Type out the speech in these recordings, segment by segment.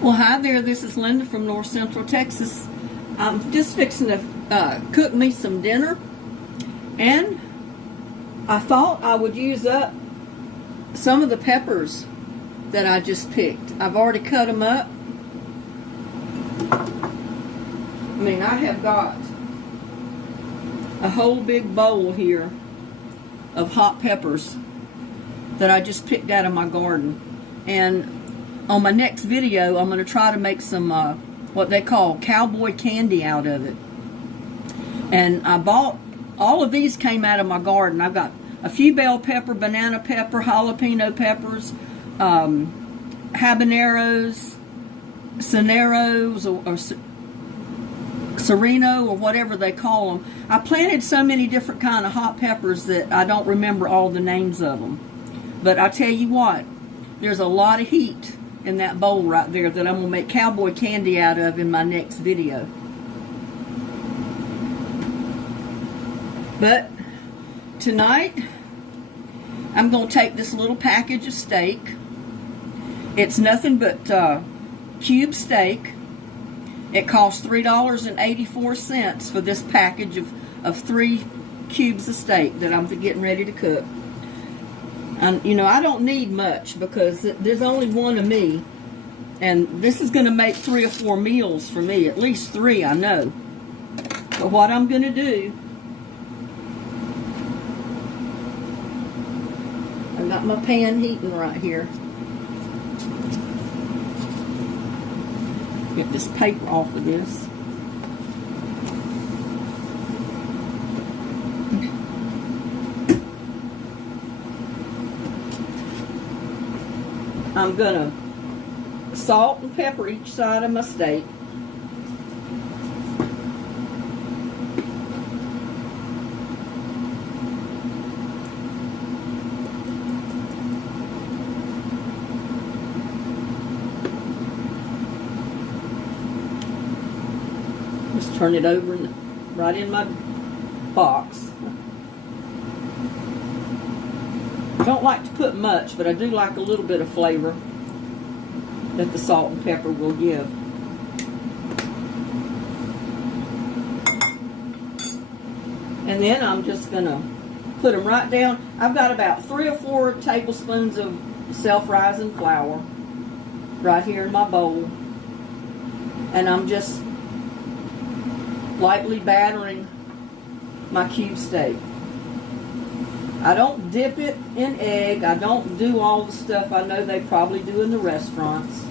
Well, hi there. This is Linda from North Central Texas. I'm just fixing to cook me some dinner, and I thought I would use up some of the peppers that I just picked. I've already cut them up. I mean, I have got a whole big bowl here of hot peppers that I just picked out of my garden. And on my next video, I'm going to try to make some what they call cowboy candy out of it. And I bought, all of these came out of my garden. I've got a few bell pepper, banana pepper, jalapeno peppers, habaneros, cineros, or sereno, or whatever they call them. I planted so many different kind of hot peppers that I don't remember all the names of them. But I tell you what, there's a lot of heat in that bowl right there that I'm going to make cowboy candy out of in my next video. But tonight, I'm going to take this little package of steak. It's nothing but cube steak. It costs $3.84 for this package of 3 cubes of steak that I'm getting ready to cook. You know, I don't need much because there's only one of me, and this is going to make 3 or 4 meals for me, at least 3, I know. But what I'm going to do, I've got my pan heating right here. Get this paper off of this. I'm gonna salt and pepper each side of my steak. Just turn it over right in my box. I don't like to put much, but I do like a little bit of flavor that the salt and pepper will give. And then I'm just going to put them right down. I've got about 3 or 4 tablespoons of self-rising flour right here in my bowl. And I'm just lightly battering my cube steak. I don't dip it in egg. I don't do all the stuff I know they probably do in the restaurants.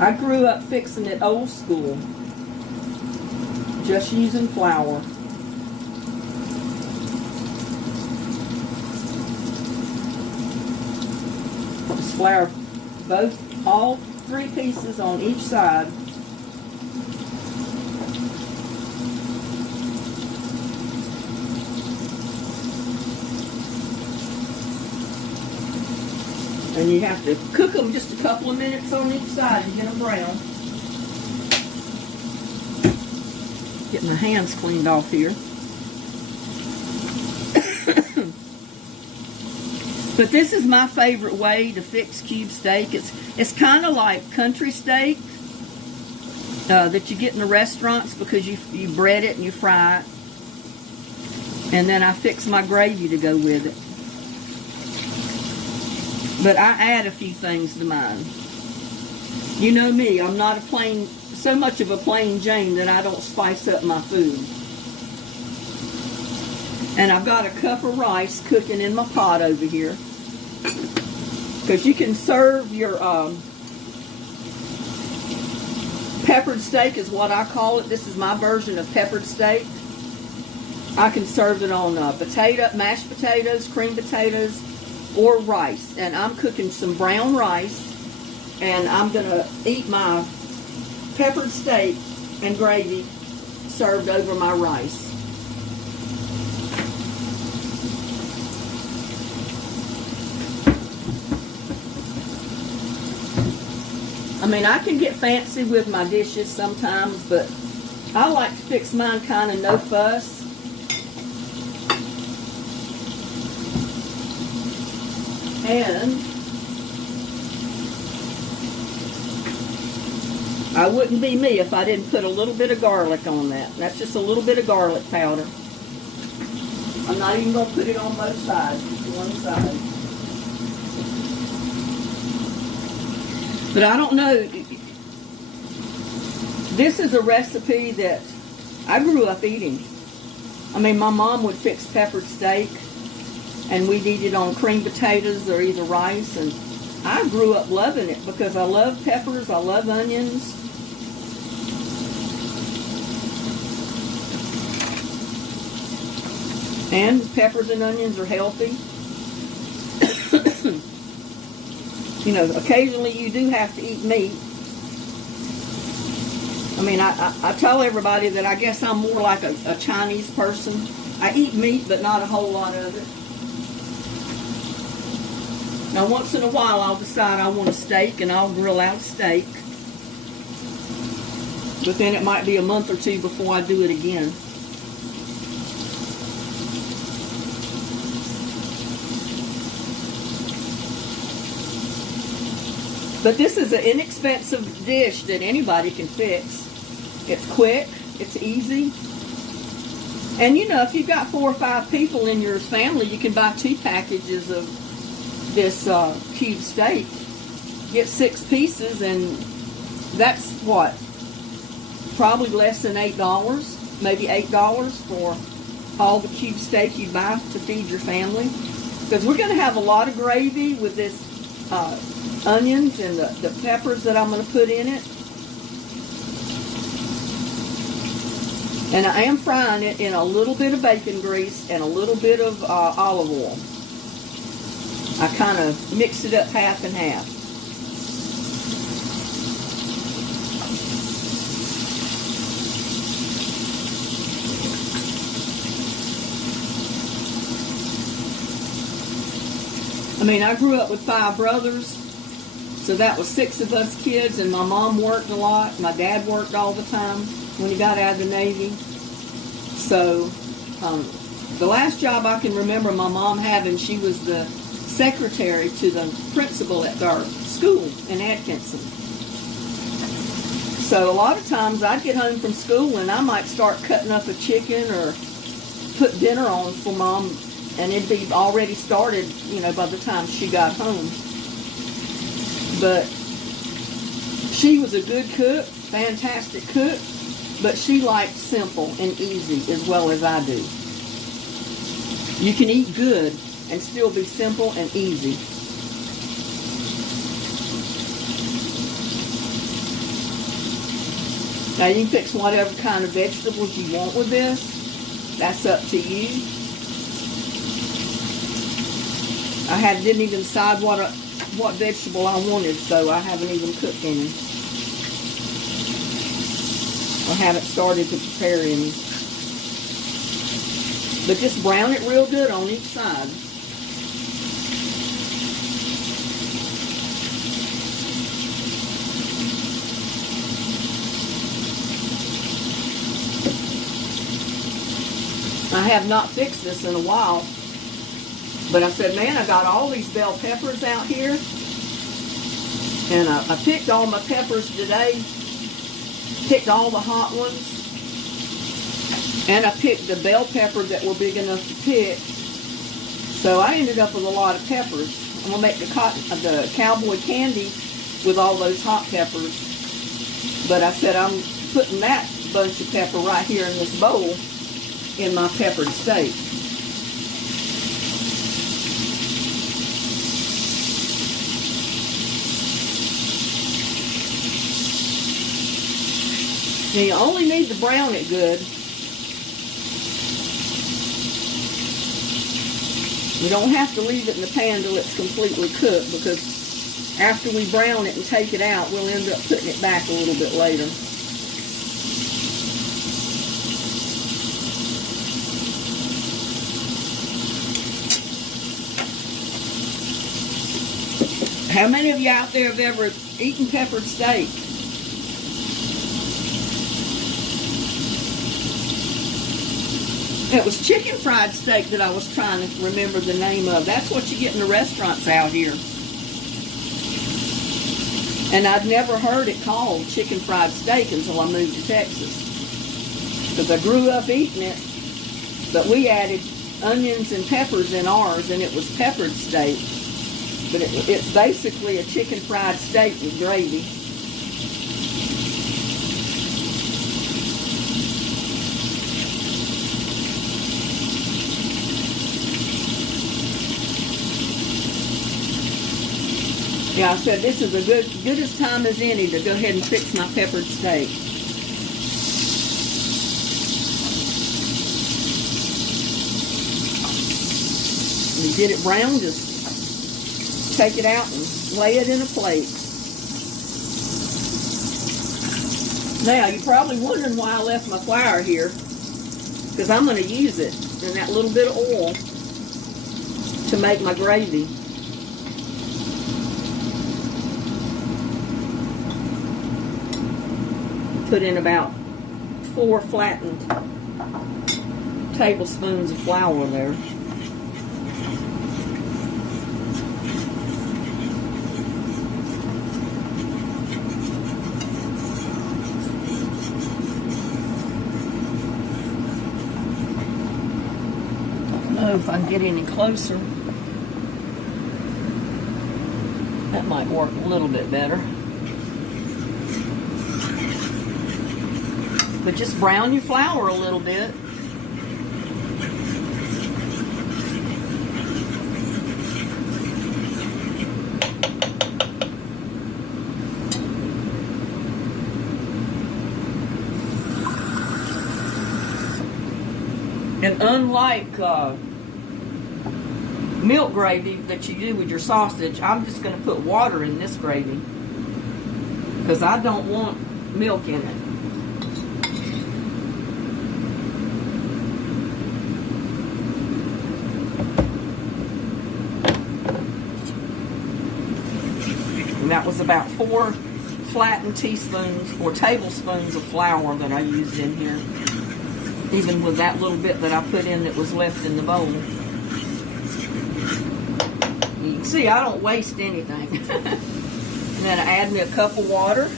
I grew up fixing it old school, just using flour. Just flour all 3 pieces on each side. And you have to cook them just a couple of minutes on each side to get them brown. Get my hands cleaned off here. But this is my favorite way to fix cube steak. It's kind of like country steak that you get in the restaurants because you bread it and you fry it. And then I fix my gravy to go with it. But I add a few things to mine. You know me, I'm not so much of a plain Jane that I don't spice up my food. And I've got a cup of rice cooking in my pot over here. Because you can serve your peppered steak is what I call it. This is my version of peppered steak. I can serve it on mashed potatoes, cream potatoes, or rice. And I'm cooking some brown rice, and I'm going to eat my peppered steak and gravy served over my rice. I mean, I can get fancy with my dishes sometimes, but I like to fix mine kind of no fuss. And I wouldn't be me if I didn't put a little bit of garlic on that. That's just a little bit of garlic powder. I'm not even going to put it on both sides, just one side. But I don't know. This is a recipe that I grew up eating. I mean, my mom would fix peppered steak, and we'd eat it on creamed potatoes or either rice, and I grew up loving it because I love peppers, I love onions. And peppers and onions are healthy. You know, occasionally you do have to eat meat. I mean, I tell everybody that I guess I'm more like a Chinese person. I eat meat, but not a whole lot of it. Now, once in a while, I'll decide I want a steak, and I'll grill out a steak. But then it might be a month or two before I do it again. But this is an inexpensive dish that anybody can fix. It's quick, it's easy. And you know, if you've got 4 or 5 people in your family, you can buy 2 packages of this cube steak. Get 6 pieces, and that's what? Probably less than $8, maybe $8 for all the cube steak you buy to feed your family. Because we're going to have a lot of gravy with this onions and the peppers that I'm going to put in it. And I am frying it in a little bit of bacon grease and a little bit of olive oil. I kind of mix it up half and half. I mean, I grew up with 5 brothers, so that was 6 of us kids, and my mom worked a lot. My dad worked all the time when he got out of the Navy. So the last job I can remember my mom having, she was the secretary to the principal at our school in Atkinson. So a lot of times I'd get home from school and I might start cutting up a chicken or put dinner on for Mom, and it'd be already started, you know, by the time she got home. But she was a good cook, fantastic cook, but she liked simple and easy as well as I do. You can eat good and still be simple and easy. Now you can fix whatever kind of vegetables you want with this. That's up to you. I didn't even decide what vegetable I wanted, so I haven't even cooked any. I haven't started to prepare any. But just brown it real good on each side. I have not fixed this in a while, but I said, man, I got all these bell peppers out here, and I picked all my peppers today, picked all the hot ones, and I picked the bell pepper that were big enough to pick, so I ended up with a lot of peppers. I'm going to make the cowboy candy with all those hot peppers, but I said I'm putting that bunch of pepper right here in this bowl in my peppered steak. Now you only need to brown it good. You don't have to leave it in the pan till it's completely cooked, because after we brown it and take it out, we'll end up putting it back a little bit later. How many of you out there have ever eaten peppered steak? It was chicken fried steak that I was trying to remember the name of. That's what you get in the restaurants out here. And I'd never heard it called chicken fried steak until I moved to Texas. Because I grew up eating it, but we added onions and peppers in ours, and it was peppered steak. But it's basically a chicken fried steak with gravy. Yeah, I said this is a good as time as any to go ahead and fix my peppered steak. When you get it brown, just take it out and lay it in a plate. Now, you're probably wondering why I left my flour here, because I'm going to use it in that little bit of oil to make my gravy. Put in about 4 flattened tablespoons of flour there. I don't know if I can get any closer. That might work a little bit better. But just brown your flour a little bit. And unlike milk gravy that you do with your sausage, I'm just going to put water in this gravy because I don't want milk in it. And that was about 4 flattened teaspoons or tablespoons of flour that I used in here, even with that little bit that I put in that was left in the bowl. You can see I don't waste anything. And then I add me a cup of water.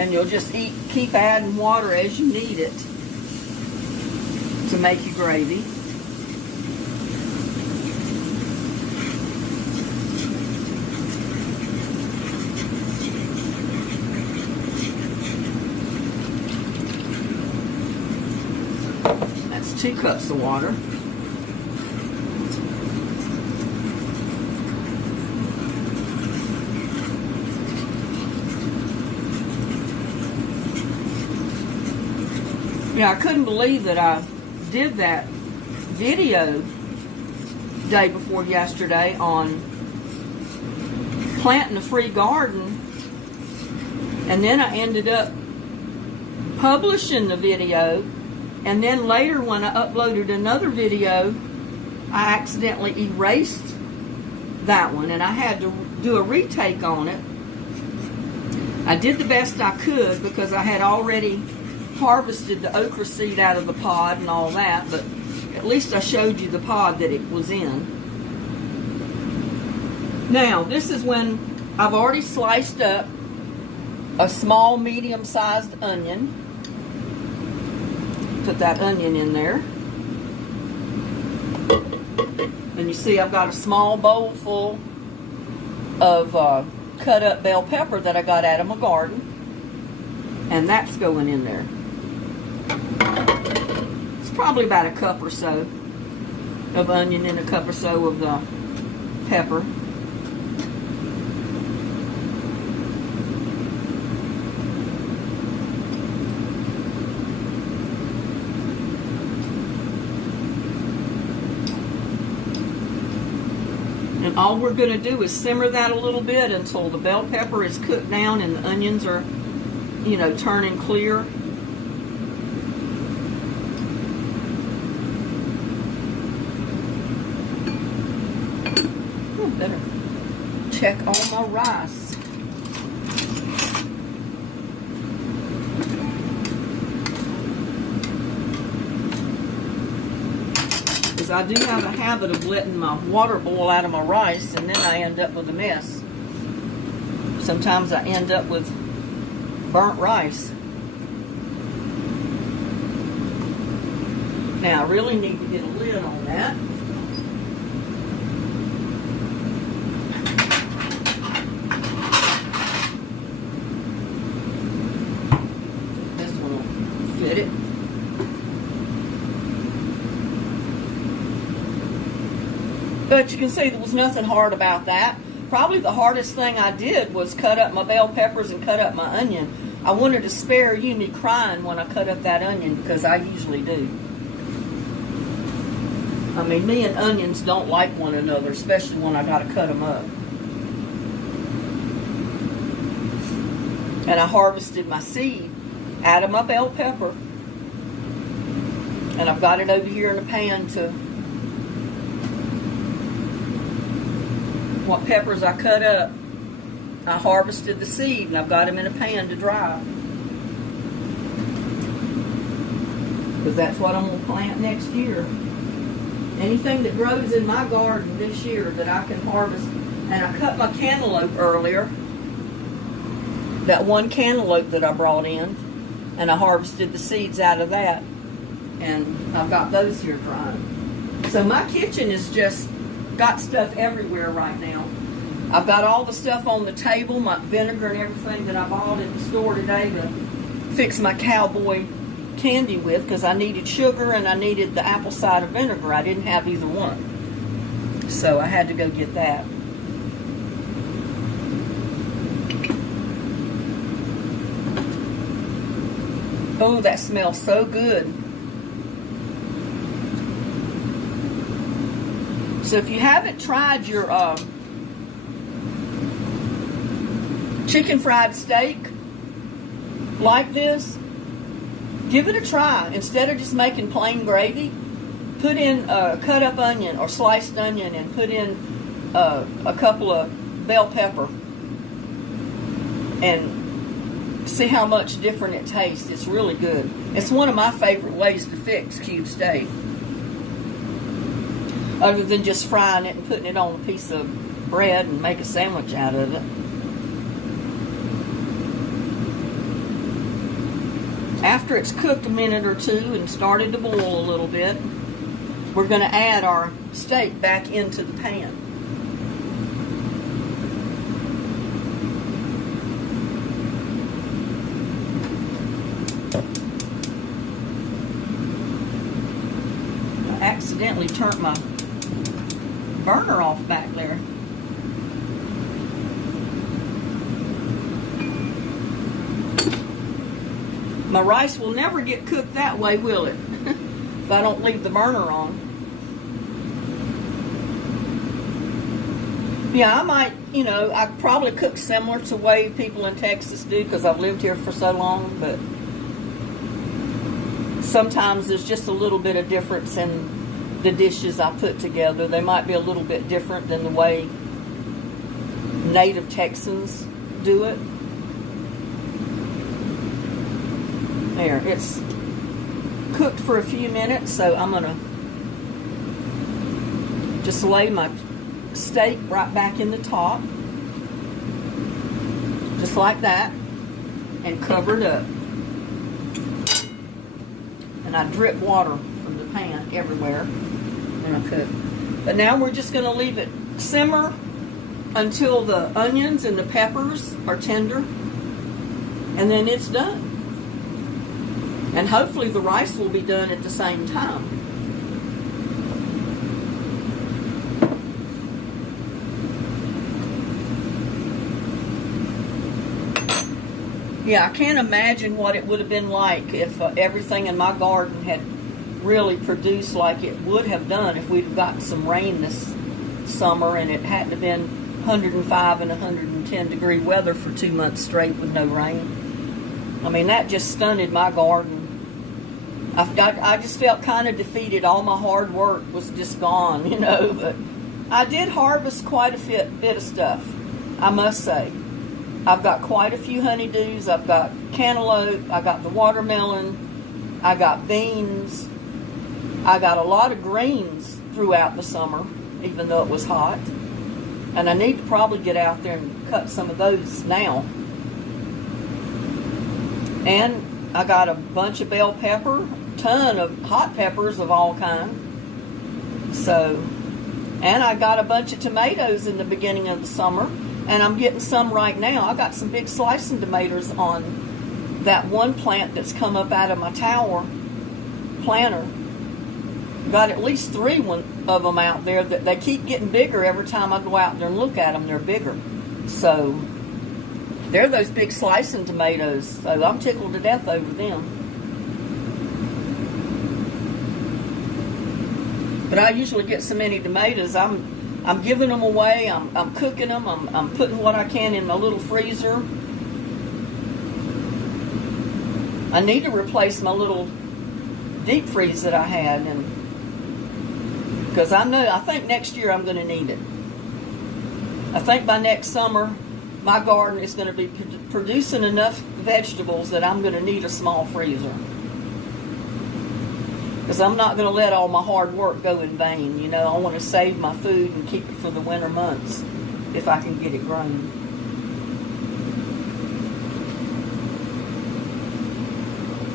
And you'll just keep adding water as you need it to make your gravy. That's 2 cups of water. Yeah, I couldn't believe that I did that video day before yesterday on planting a free garden, and then I ended up publishing the video, and then later when I uploaded another video, I accidentally erased that one, and I had to do a retake on it. I did the best I could because I had already harvested the okra seed out of the pod and all that, but at least I showed you the pod that it was in. Now, this is when I've already sliced up a small, medium-sized onion. Put that onion in there. And you see I've got a small bowl full of cut up bell pepper that I got out of my garden. And that's going in there. It's probably about a cup or so of onion and a cup or so of the pepper. And all we're going to do is simmer that a little bit until the bell pepper is cooked down and the onions are, you know, turning clear. Better check on my rice. Because I do have a habit of letting my water boil out of my rice, and then I end up with a mess. Sometimes I end up with burnt rice. Now I really need to get a lid on that. This one will fit it. But you can see there was nothing hard about that. Probably the hardest thing I did was cut up my bell peppers and cut up my onion. I wanted to spare you me crying when I cut up that onion, because I usually do. I mean, me and onions don't like one another, especially when I gotta cut them up. And I harvested my seed out of my bell pepper. And I've got it over here in a pan to what peppers I cut up. I harvested the seed and I've got them in a pan to dry. Because that's what I'm going to plant next year. Anything that grows in my garden this year that I can harvest. And I cut my cantaloupe earlier. That one cantaloupe that I brought in. And I harvested the seeds out of that. And I've got those here drying. So my kitchen is just got stuff everywhere right now. I've got all the stuff on the table, my vinegar and everything that I bought at the store today to fix my cowboy candy with, because I needed sugar and I needed the apple cider vinegar. I didn't have either one. So I had to go get that. Oh, that smells so good. So if you haven't tried your chicken fried steak like this, give it a try. Instead of just making plain gravy, put in a cut up onion or sliced onion and put in a couple of bell pepper and see how much different it tastes. It's really good. It's one of my favorite ways to fix cube steak, other than just frying it and putting it on a piece of bread and make a sandwich out of it. After it's cooked a minute or two and started to boil a little bit, we're going to add our steak back into the pan. I accidentally turned my burner off back there. My rice will never get cooked that way, will it? If I don't leave the burner on. Yeah, I might, you know, I probably cook similar to the way people in Texas do, because I've lived here for so long, but sometimes there's just a little bit of difference in the dishes I put together. They might be a little bit different than the way native Texans do it. There, it's cooked for a few minutes, so I'm going to just lay my steak right back in the top, just like that, and cover it up. And I drip water from the pan everywhere when I cook. But now we're just going to leave it simmer until the onions and the peppers are tender, and then it's done. And hopefully the rice will be done at the same time. Yeah, I can't imagine what it would have been like if everything in my garden had really produced like it would have done if we'd have gotten some rain this summer and it hadn't have been 105 and 110 degree weather for 2 months straight with no rain. I mean, that just stunted my garden. I just felt kind of defeated. All my hard work was just gone, you know. But I did harvest quite a bit of stuff, I must say. I've got quite a few honeydews. I've got cantaloupe. I got the watermelon. I got beans. I got a lot of greens throughout the summer, even though it was hot. And I need to probably get out there and cut some of those now. And I got a bunch of bell pepper, ton of hot peppers of all kinds. So, and I got a bunch of tomatoes in the beginning of the summer, and I'm getting some right now. I got some big slicing tomatoes on that one plant that's come up out of my tower planter. Got at least 3 of them out there that they keep getting bigger every time I go out there and look at them. They're bigger. So they're those big slicing tomatoes. So I'm tickled to death over them. But I usually get so many tomatoes. I'm giving them away. I'm cooking them. I'm putting what I can in my little freezer. I need to replace my little deep freeze that I had, and because I think next year I'm going to need it. I think by next summer, my garden is going to be producing enough vegetables that I'm going to need a small freezer. Because I'm not going to let all my hard work go in vain. You know, I want to save my food and keep it for the winter months if I can get it grown.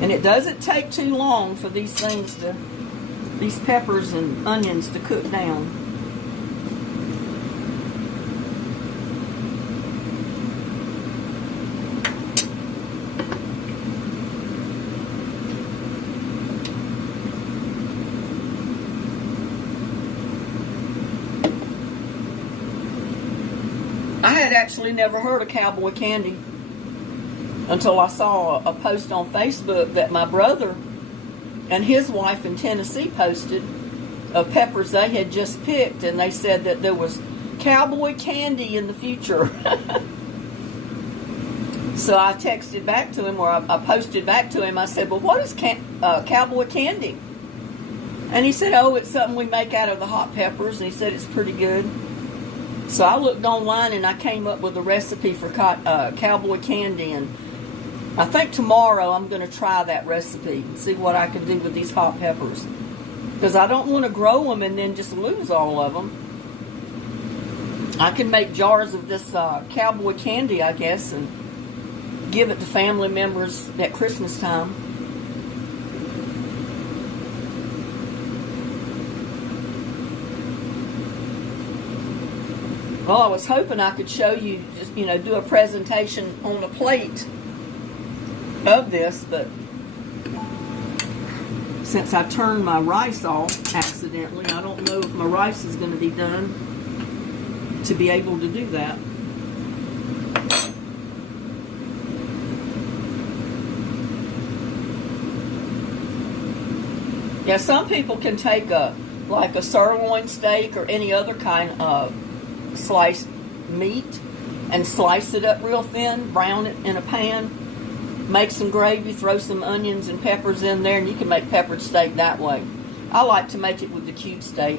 And it doesn't take too long for these peppers and onions to cook down. I had actually never heard of cowboy candy until I saw a post on Facebook that my brother and his wife in Tennessee posted of peppers they had just picked, and they said that there was cowboy candy in the future. So I texted back to him, or I posted back to him. I said, well, what is cowboy candy? And he said, oh, it's something we make out of the hot peppers, and he said it's pretty good. So I looked online and I came up with a recipe for cowboy candy, and I think tomorrow I'm going to try that recipe and see what I can do with these hot peppers. Because I don't want to grow them and then just lose all of them. I can make jars of this cowboy candy, I guess, and give it to family members at Christmas time. Well, I was hoping I could show you, just, do a presentation on a plate of this, but since I turned my rice off accidentally, I don't know if my rice is going to be done to be able to do that. Yeah, some people can take like a sirloin steak or any other kind of sliced meat and slice it up real thin, brown it in a pan, make some gravy, throw some onions and peppers in there, and you can make peppered steak that way. I like to make it with the cube steak.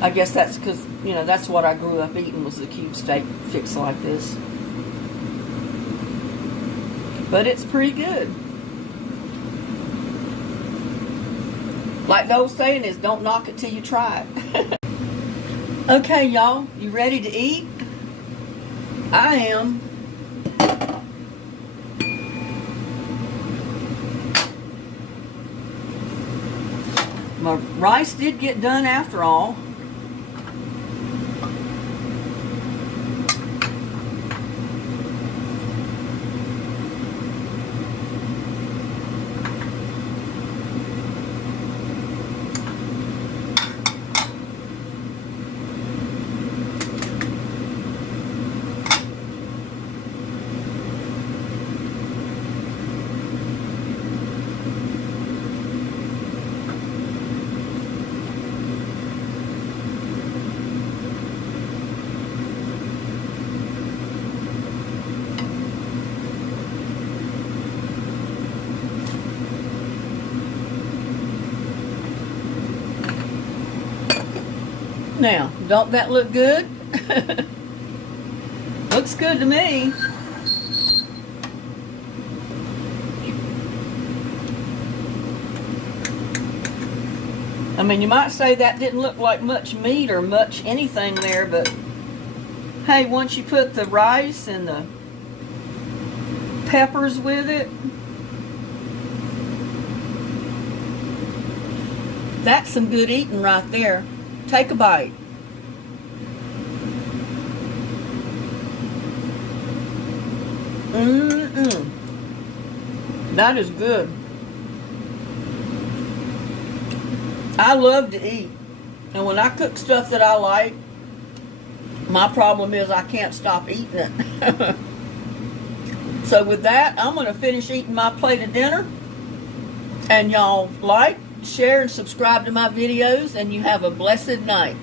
I guess that's because, that's what I grew up eating, was the cube steak fixed like this. But it's pretty good. Like the old saying is, don't knock it till you try it. Okay, y'all, you ready to eat? I am. My rice did get done after all. Now, don't that look good? Looks good to me. I mean, you might say that didn't look like much meat or much anything there, but hey, once you put the rice and the peppers with it, that's some good eating right there. Take a bite. That is good. I love to eat. And when I cook stuff that I like, my problem is I can't stop eating it. So with that, I'm going to finish eating my plate of dinner. And y'all like, share, and subscribe to my videos. And you have a blessed night.